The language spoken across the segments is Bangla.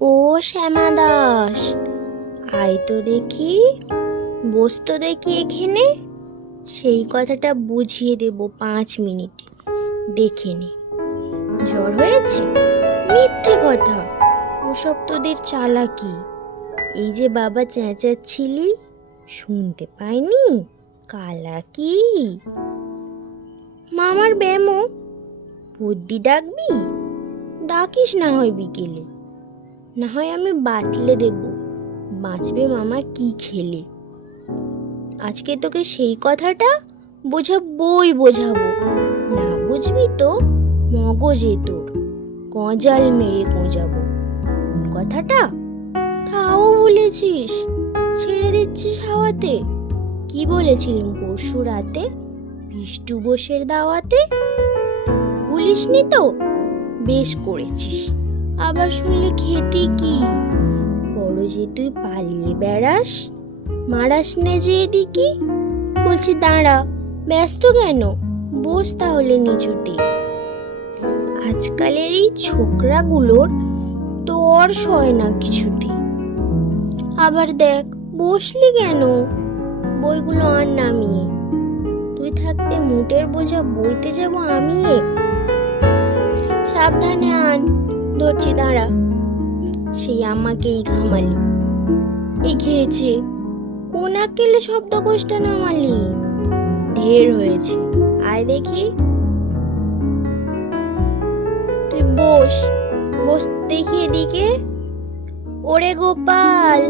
ও শ্যামা দাস, আয় তো দেখি, বস তো দেখি এখানে। সেই কথাটা বুঝিয়ে দেব 5 মিনিটে, দেখে নে। জ্বর হয়েছে? মিথ্যে কথা, ওসব তোদের চালাকি। এই যে বাবা চেঁচাচ্ছিলি, শুনতে পাইনি? কালা কি মামার ব্যামো, বুদ্ধি ডাকবি? ডাকিস না হয় বিকেলে, না হয় আমি বাতলে দেব, বাঁচবে মামা কি খেলে। আজকে তোকে সেই কথাটা বোঝাবো, না বুঝবি তো মগজে তোর গজাল মেরে গোঁজাবো। কোন কথাটা? তাও বলেছিস, ছেড়ে দিচ্ছিস হাওয়াতে। কি বলেছিলাম পরশু রাতে বিষ্টু বোসের দাওয়াতে? ভুলিসনি তো? বেশ করেছিস, আবার শুনলে খেতে কি? বড় যে তুই পালিয়ে বেড়াস, মারাস নে যে এদিকে। বলছি দাঁড়া, ব্যস্ত কেন? বস তাহলে নিচুতে। আজকালের এই ছোকরাগুলোর তর সয় না কিছুতে। আবার দেখ, বসলি কেন? বইগুলো আর নামিয়ে, তুই থাকতে মুটের বোঝা বইতে যাব আমি। সাবধানে আন, ধরছি দাঁড়া। সেই আমাকেই ঘামালি, এই খেয়েছে, কোন আক্কেলে শব্দ কোষ্টা নামালি? ঢের হয়েছে, আয় দেখি। তুই বস দেখি এদিকে। ওরে গোপাল,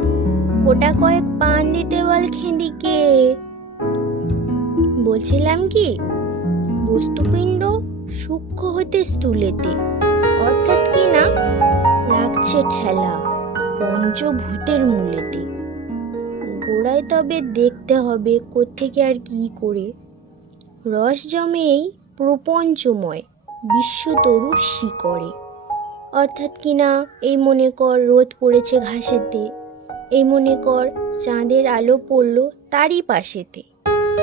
ওটা কয়েক পান দিতে বল খেঁদিকে। বলছিলাম কি, বস্তুপিণ্ড সূক্ষ্ম হতে স্থূলেতে, অর্থাৎ কি না, লাগছে ঠেলা পঞ্চভূতের মূলেতে। গোড়ায় তবে দেখতে হবে কোত্থেকে আর কি করে রস জমে এই প্রপঞ্চময় বিশ্বতরুর শিকড়ে। অর্থাৎ কিনা, এই মনে কর রোদ পড়েছে ঘাসেতে, এই মনে কর চাঁদের আলো পড়লো তারই পাশেতে।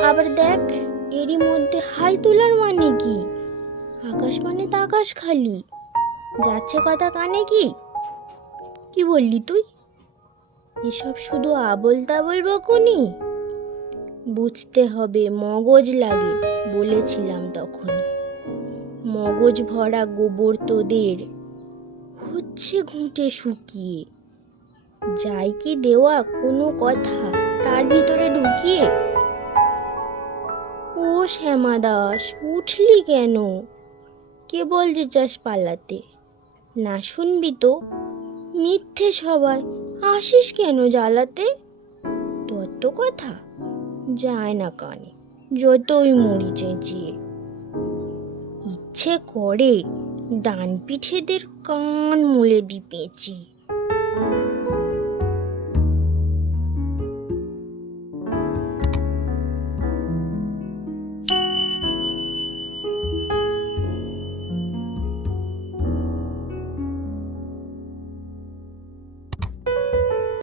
আবার দেখ, এরই মধ্যে হাল তোলার মানে কি? আকাশ মানে তো আকাশ খালি, যাচ্ছে কথা কানে কি? কি বললি তুই? এসব শুধু আবোল তাবোল বকুনি? বুঝতে হবে মগজ লাগে, বলেছিলাম তখন। মগজ ভরা গোবর তোদের, হচ্ছে ঘুঁটে শুকিয়ে। যাই কি দেওয়া কোনো কথা তার ভিতরে ঢুকিয়ে। ও শ্যামা দাস, উঠলি কেন? কে বলছে চাস পালাতে? না শুনবি তো মিথ্যে সবাই, আসিস কেন জ্বালাতে? তত কথা যায় না কানে, যতই মুড়ি চেঁচিয়ে। ইচ্ছে করে ডান পিঠেদের কান মুলে দি পেঁচিয়ে।